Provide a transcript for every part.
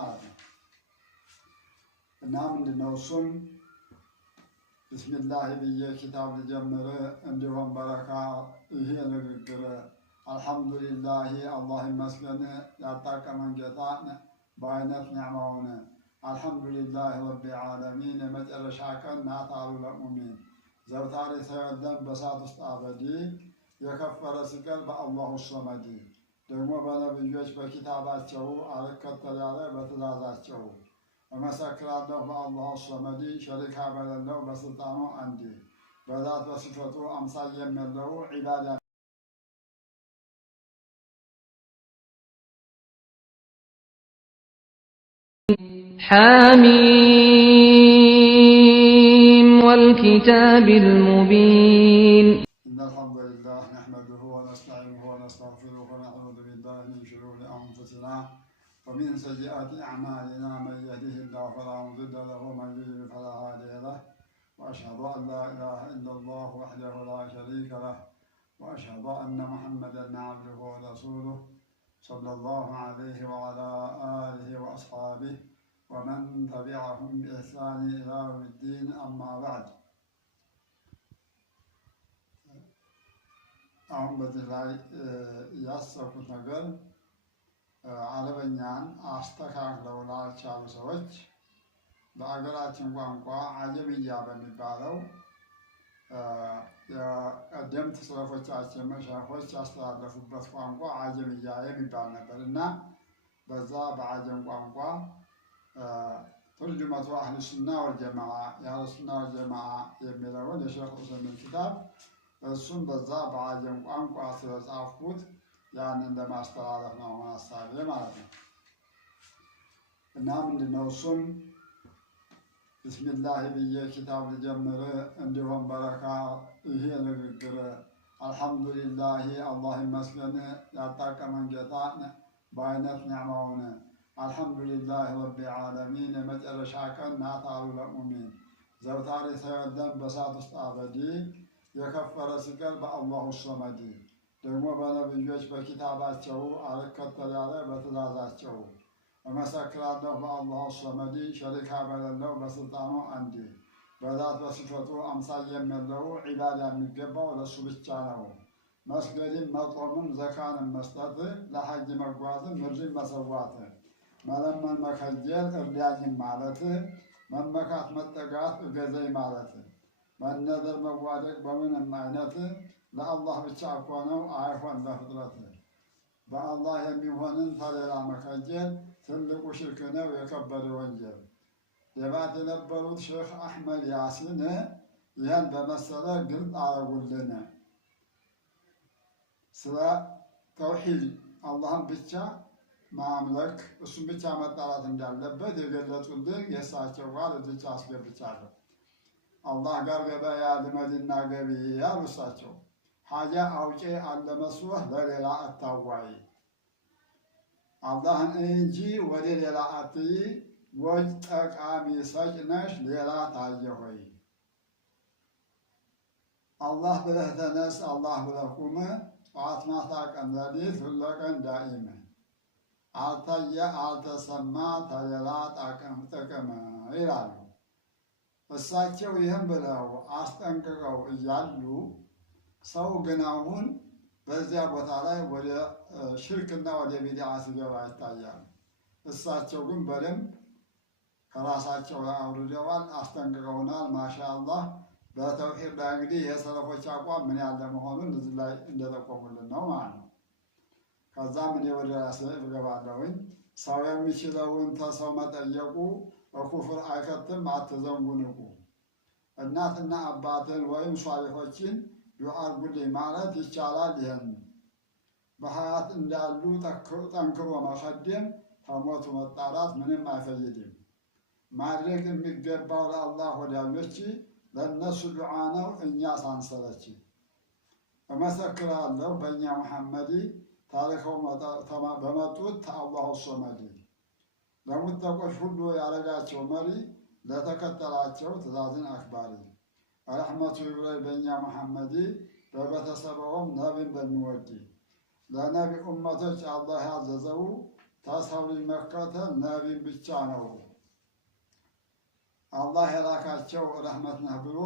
ማለት ነው። እና ምንድነው እሱም ቢስሚላህ ብዬ ኪታብ ልጀምር እንዲሆን በረካ ይሄ ንግግር አልሐምዱሊላህ አላህ ይመስገን ያጣቀመን ጌታ በአይነት ኒዕማውን አልሐምዱሊላህ ረቢል ዓለሚን የመጨረሻ ቀን ናት አሉ ለሙእሚን ዘውታሪ ተወደም በሳት ውስጥ አበዲ የከፈረ ሲቀር በአላሁ ሰመዲ ደግሞ በነብዮች በኪታባቸው አልከተል ያለ በትእዛዛቸው እመሰክራለሁ በአላሁ ሰመዲ ሸሪካ በሌለው በስልጣኑ አንድ በዛት በሲፈቱ አምሳል የሌለው ዒባዳ حاميم والكتاب المبين إن الحمد لله نحمده ونستعينه ونستغفره ونعوذ بالله من شرور أنفسنا ومن سيئات أعمالنا من يهده الله فلا مضل له ومن يضلل فلا هادي له وأشهد أن لا إله إلا الله وحده لا شريك له وأشهد أن محمدا عبده ورسوله صلى الله عليه وعلى آله وأصحابه ومن تبعهم بإحسان إلى يوم الدين أما بعد አሁን በዚህ ላይ ያሰብኩት ነገር አረበኛን አስተካክለው ላልቻሉ ሰዎች በአገራችን ቋንቋ አጀምያ በሚባለው የቀደምት ሰለፎቻችን መሻይኾች ያስተላለፉበት ቋንቋ አጀምያ የሚባል ነበር እና በዛ በአጀም ቋንቋ ተርጁመቱ አህሉ ሱና ወልጀማዓ የአህሉ ሱና ወልጀማዓ የሚለውን የሼኽ ዑሰይሚን ኪታብ እሱም በዛ በአጀም ቋንቋ ስለጻፍኩት ያንን ለማስተላለፍ ነው ሀሳቤ ማለት ነው። እና ምንድነው እሱም ቢስሚላህ ብዬ ኪታብ ልጀምር እንዲሆን በረካ ይሄ ንግግር አልሐምዱሊላህ አላህ ይመስገን ያጣቀመን ጌታ በአይነት ኒዕማውን አልሐምዱሊላህ ረቢል ዓለሚን የመጨረሻ ቀን ናት አሉ ለሙእሚን ዘውታሪ ተወደም በሳት ውስጥ አበዲ የከፈረ ሲቀር በአላሁ ሰመዲ ደግሞ በነብዮች በኪታባቸው አልከተል ያለ በትእዛዛቸው እመሰክራለሁ በአላሁ ሰመዲ ሸሪካ በሌለው በስልጣኑ አንድ በዛት በሲፈቱ አምሳል የሌለው ዒባዳ የሚገባው ለሱ ብቻ ነው። መስገድን መጾምን ዘካንን መስጠት ለሐጅ መጓዝን ምድርን መሰዋት መለመን መከጀል እርዳኝም ማለት መመካት መጠጋት እገዘኝ ማለት መነዘር መዋደቅ በምንም አይነት ለአላህ ብቻ እኮ ነው አይሆን ለፍጥረት በአላህ የሚሆንን ተሌላ መከጀል ትልቁ ሽርክ ነው የከበደ ወንጀል። የባት የነበሩት ሼኽ አሕመድ ያሲን ይህን በመሰለ ግልጽ አረጉልን። ስለ ተውሒድ አላህን ብቻ ማምለክ እሱን ብቻ መጣራት እንዳለበት የገለጹልን የእሳቸው ቃል እዚች አስገብቻለሁ። አላህ ጋር ገበያ ልመድና ገቢ ያሉ እሳቸው ሀጃ አውጪ አለመስወህ ለሌላ አታዋይ አላህን እንጂ ወደ ሌላ አትይ ወጅ ጠቃሚ ሰጭ ነሽ ሌላ ታየ ሆይ አላህ ብለህ ተነስ አላህ ብለህ ቁም ጠዋት ማታ ቀን ሌሊት ሁለቀን ዳኢም አልታየ አልተሰማ ተሌላ ጥቅም ይላሉ። እሳቸው ይህን ብለው አስጠንቅቀው እያሉ ሰው ግን አሁን በዚያ ቦታ ላይ ወደ ሽርክና ወደ ቢድዓ ሲገባ ይታያል። እሳቸው ግን በደንብ ከራሳቸው ላይ አውርደዋል፣ አስጠንቅቀውናል። ማሻአላህ በተውሂድ ላይ እንግዲህ የሰለፎች አቋም ምን ያለ መሆኑን እዚህ ላይ እንደጠቆሙልን ነው ማለት ነው። ከዛም እኔ ወደ ራሴ እገባለሁኝ። ሰው የሚችለውን ተሰው መጠየቁ በኩፍር አይከትም፣ አትዘንጉ ንቁ። እናትና አባትን ወይም ሷሊሖችን ዱዓ አድርጉልኝ ማለት ይቻላል። ይህን በሀያት እንዳሉ ጠንክሮ መቀደም ከሞቱ መጣራት ምንም አይፈይድም። ማድረግ የሚገባው ለአላህ ወዳጆች ለእነሱ ዱዓ ነው፣ እኛ ሳንሰለች። እመሰክራለሁ በእኛ መሐመድ ታሪከው በመጡት ተአላሁ ሶመዲ ለሙተቆች ሁሉ ያረጋቸው መሪ ለተከተላቸው ትእዛዝን አክባሪ ረሕመቱ ይብረይ በእኛ መሐመድ በቤተሰበውም ነቢን በሚወድ ለነቢ ኡመቶች አላህ ያዘዘው ተሰው ልጅ መከተል ነቢን ብቻ ነው። አላህ የላካቸው ረህመት ነህ ብሎ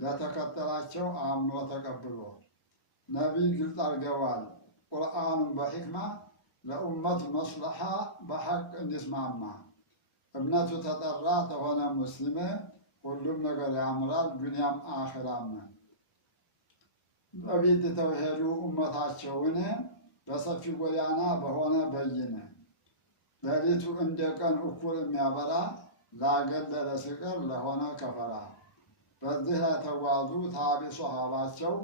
ለተከተላቸው አምኖ ተቀብሎ ነቢይ ግልጽ አድርገዋል። ቁርአኑን በሕክማ ለኡመት መስለሓ በሐቅ እንዲስማማ እምነቱ ተጠራ ተሆነ ሙስሊም ሁሉም ነገር ያምራል ዱንያም አኺራም። ነቢይ ትተው ሄዱ ኡመታቸውን በሰፊ ጎዳና በሆነ በይነ ሌሊቱ እንደ ቀን እኩል የሚያበራ ላገለለ ሲቀር ለሆነ ከፈራ። በዚህ ላይ ተጓዙ ታቢ ሶሃባቸው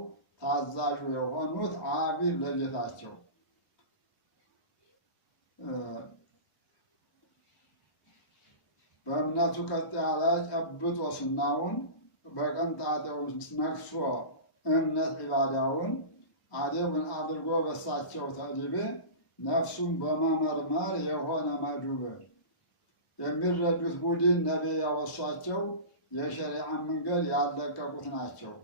ታዛዡ የሆኑት ዓቢድ ለጌታቸው። በእምነቱ ቀጥ ያለ ጨብጦ ሱናውን በቅንጣጤው ነክሶ እምነት ዒባዳውን አደብን አድርጎ በሳቸው ተእዲብ ነፍሱን በመመርመር የሆነ መዱብ የሚረዱት ቡድን ነቢይ ያወሷቸው የሸሪዓን መንገድ ያለቀቁት ናቸው።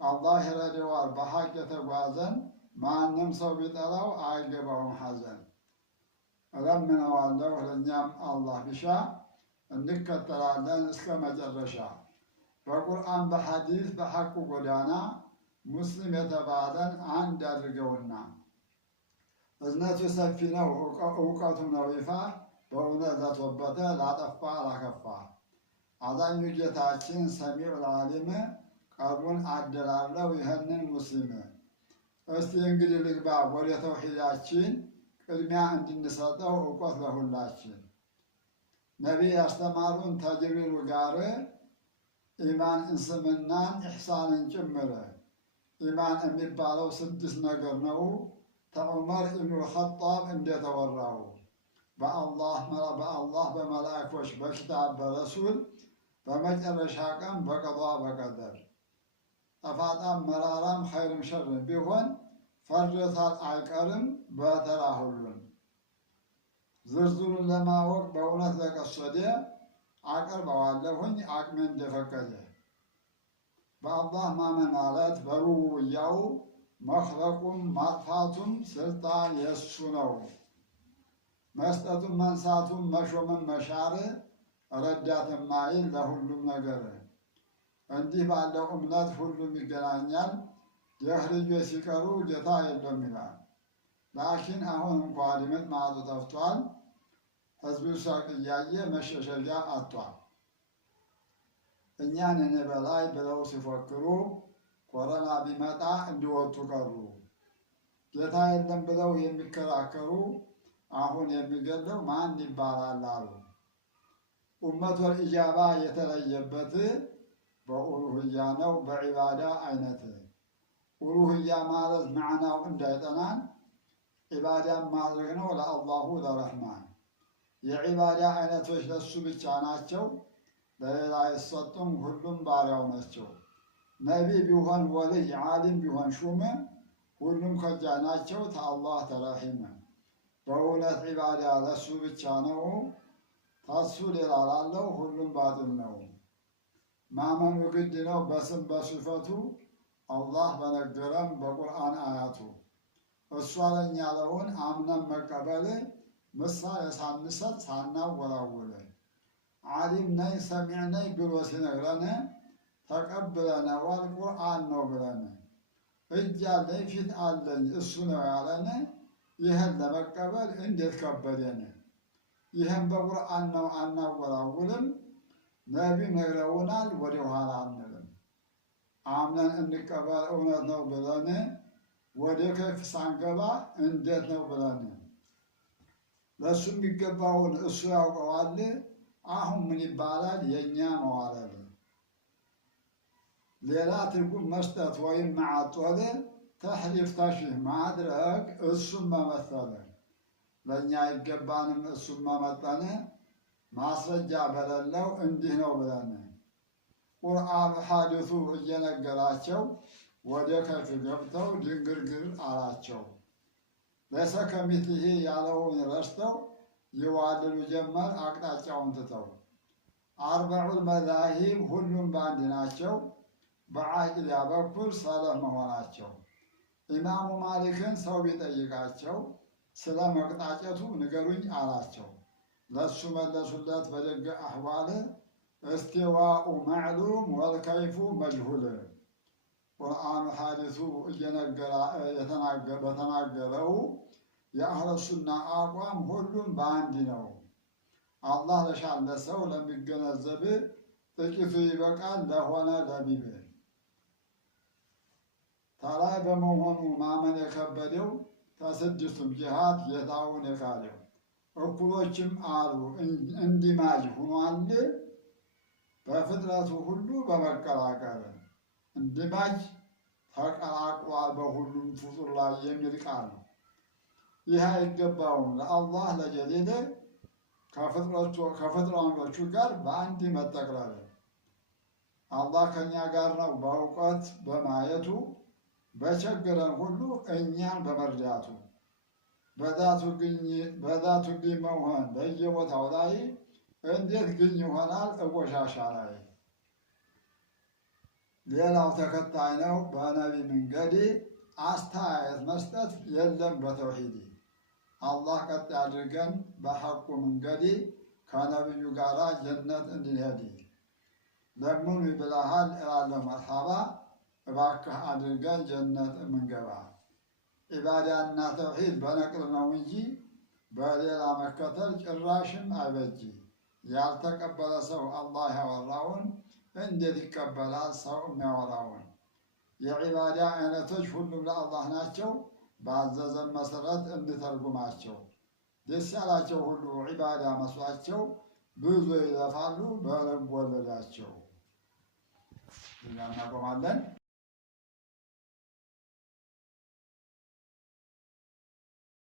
አላህ ይረዳዋል በሐቅ የተጓዘን ማንም ሰው ቢጠላው አይገባውም ሐዘን። እለምነዋለሁ ለእኛም አላህ ቢሻ እንከተላለን እስከ መጨረሻ። በቁርአን በሐዲስ በሐቁ ጎዳና ሙስሊም የተባለን አንድ አድርገውና እዝነቱ ሰፊ ነው እውቀቱ ነው ይፋ በእውነት ለተወበተ ላጠፋ ላከፋ። አዛኙ ጌታችን ሰሚዑል ዓሊም ቀልቡን አደላለው ይህንን ሙስሊም። እስቲ እንግዲህ ልግባ ወደ ተውሒዳችን ቅድሚያ እንድንሰጠው እውቀት ለሁላችን። ነቢይ ያስተማሩን ተጅሪሉ ጋር ኢማን እስልምናን ኢሕሳንን ጭምር። ኢማን የሚባለው 6 ነገር ነው ተዑመር ኢብኑል ኸጣብ እንደተወራው በአላህ በመላእኮች በኪታብ በረሱል በመጨረሻ ቀን በቀዷ በቀደር ጠፋጣም መራራም ኸይርም ሸርም ቢሆን ፈርዶታል አይቀርም በተራ ሁሉን። ዝርዝሩን ለማወቅ በእውነት ለቀሶደ አቀርበዋለሁኝ አቅሜ እንደፈቀደ። በአላህ ማመን ማለት በሩቡብያው መኽለቁም ማጥፋቱም ስልጣን የእሱ ነው። መስጠቱም መንሳቱም መሾምም መሻር ረዳት የማይል ለሁሉም ነገር። እንዲህ ባለው እምነት ሁሉም ይገናኛል። የህልጆች ሲቀሩ ጌታ የለም ይላል። ላኪን አሁን እንኳ ድምጥ ማጡ ጠፍቷል። ህዝቡ ሳቅ እያየ መሸሸጊያ አጥቷል። እኛን እኔ በላይ ብለው ሲፎክሩ ኮረና ቢመጣ እንዲወጡ ቀሩ። ጌታ የለም ብለው የሚከራከሩ አሁን የሚገለው ማን ይባላል አሉ። ኡመቱል ኢጃባ የተለየበት በኡሉህያ ነው በዒባዳ አይነት። ኡሉህያ ማለት መዕናው እንዳይጠናን ዒባዳን ማድረግ ነው ለአላሁ ለረሕማን። የዒባዳ አይነቶች ለሱ ብቻ ናቸው፣ ለሌላ አይሰጡም። ሁሉም ባሪያው ናቸው። ነቢ ቢሆን ወልይ ዓሊም ቢሆን ሹም ሁሉም ከጃይ ናቸው ተአላህ ተረሒም። በእውነት ዒባዳ ለሱ ብቻ ነው፣ ታሱ ሌላ ላለው ሁሉም ባጥል ነው። ማመኑ ግድ ነው በስም በሲፈቱ አላህ በነገረን በቁርአን አያቱ። እሷ ለኛ ያለውን አምነን መቀበል ምሳሌ ሳንሰጥ ሳናወላውል። ዓሊም ነኝ ሰሚዕ ነኝ ብሎ ሲነግረን ተቀብለነዋል ቁርአን ነው ብለን። እጅ አለኝ ፊት አለኝ እሱ ነው ያለን ይህን ለመቀበል እንዴት ከበደን? ይህን በቁርአን ነው አናወላውልም። ነቢ ነግረውናል ወደ ኋላ አንልም። አምነን እንቀበል እውነት ነው ብለን ወደ ከፍ ሳንገባ እንዴት ነው ብለን ለእሱ የሚገባውን እሱ ያውቀዋል። አሁን ምን ይባላል የእኛ መዋለል። ሌላ ትርጉም መስጠት ወይም ማዓጦል ተሕሪፍ ተሽህ ማድረግ እሱን መመሰል። ለእኛ አይገባንም እሱን መመጠን ማስረጃ በሌለው እንዲህ ነው ብለን ቁርአኑ ሐዲሱ እየነገራቸው ወደ ከፍ ገብተው ድንግርግር አላቸው። ለይሰ ከሚስሊሂ ያለውን ረስተው ይዋልሉ ጀመር አቅጣጫውን ትተው። አርበዑል መዛሂብ ሁሉም በአንድ ናቸው፣ በዓቂዳ በኩል ሰለፍ መሆናቸው። ኢማሙ ማሊክን ሰው ቢጠይቃቸው ስለ መቅጣጨቱ ንገሩኝ አላቸው። ለሱ መለሱለት በደግ አህዋል እስቲዋኡ ማዕሉም ወልከይፉ መጅሁል። ቁርአኑ ሐዲሱ በተናገረው የአህለ ሱና አቋም ሁሉም በአንድ ነው። አላህ ለሻለ ሰው ለሚገነዘብ ጥቂቱ ይበቃል ለሆነ ለቢብ። ታላይ በመሆኑ ማመን የከበደው ከስድስቱም ጂሃድ ጌታውን የካደው እኩሎችም አሉ እንዲማጅ ሁኗል በፍጥረቱ ሁሉ በመቀላቀል እንዲማጅ ተቀላቅሏል በሁሉም ፍጡር ላይ የሚል ቃል ነው። ይህ አይገባውም ለአላህ ለጀሊል ከፍጥረቶቹ ጋር በአንድ መጠቅለል። አላህ ከእኛ ጋር ነው በእውቀት በማየቱ በቸገረን ሁሉ እኛን በመርዳቱ። በዛቱ ግኝ መሆን በየቦታው ላይ እንዴት ግኝ ይሆናል እቆሻሻ ላይ። ሌላው ተከታይ ነው በነቢ መንገድ አስተያየት መስጠት የለም በተውሂድ። አላህ ቀጥ አድርገን በሐቁ መንገድ ከነቢዩ ጋር ጀነት እንድንሄድ። ለምኑ ብለሃል እላለሁ መርሐባ እባክህ አድርገን ጀነት የምንገባ። ዒባዳና ተውሂድ በነቅል ነው እንጂ በሌላ መከተል ጭራሽም አይበጅ። ያልተቀበለ ሰው አላህ ያወራውን እንዴት ይቀበላል ሰው የሚያወራውን? የዒባዳ አይነቶች ሁሉም ለአላህ ናቸው። ባዘዘን መሰረት እንተርጉማቸው። ደስ ያላቸው ሁሉ ዒባዳ መስሏቸው ብዙ ይለፋሉ በልብ ወለዳቸው። እናቆማለን።